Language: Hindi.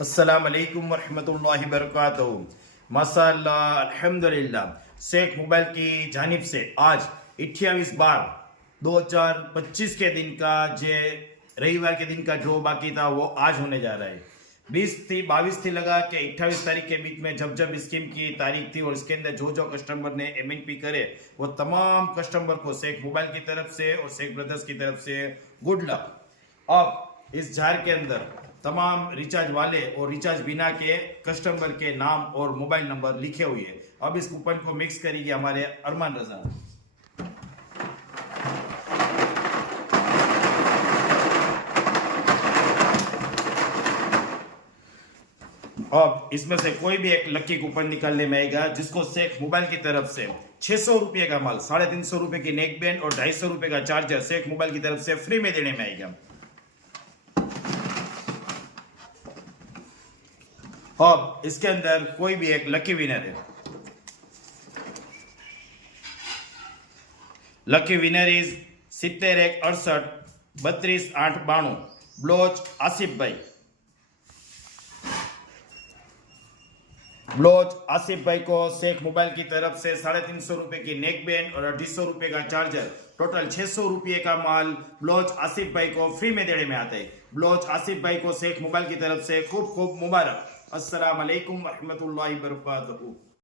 अस्सलाम वालेकुम वरहमतुल्लाहि वबरकातुहू। माशाअल्लाह अल्हम्दुलिल्लाह। शेख मोबाइल की जानिब से आज 28/12/2025 के दिन का जे रविवार के दिन का ड्रॉ बाकी था वो आज होने जा रहा है। 20 थी 22 थी लगा के 28 तारीख के बीच में जब जब स्कीम की तारीख थी और इसके अंदर जो जो कस्टमर ने MNP करे वो तमाम कस्टमर को शेख मोबाइल की तरफ से और शेख ब्रदर्स की तरफ से गुड लक। अब इस जार के अंदर तमाम रिचार्ज वाले और रिचार्ज बिना के कस्टमर के नाम और मोबाइल नंबर लिखे हुए हैं। अब इस कूपन को मिक्स करेंगे हमारे अरमान रजा। अब इसमें से कोई भी एक लकी कूपन निकालने में आएगा जिसको शेख मोबाइल की तरफ से 600 रुपये का माल, 350 रुपये की नेक बैंड और 250 रुपये का चार्जर शेख मोबाइल की तरफ से फ्री में देने में आएगा। अब इसके अंदर कोई भी एक लकी विनर है। Lucky winner is 716832 Baloch Asif भाई। ब्लोच आसिफ भाई को शेख मोबाइल की तरफ से 350 रुपये की नेक बैंड और 250 रुपये का चार्जर, टोटल 600 रुपये का माल ब्लोच आसिफ भाई को फ्री में देने में आता है। ब्लोच आसिफ भाई को शेख मोबाइल की तरफ से खूब खूब मुबारक। अस्सलाम वालेकुम रहमतुल्लाहि व बरकातहू।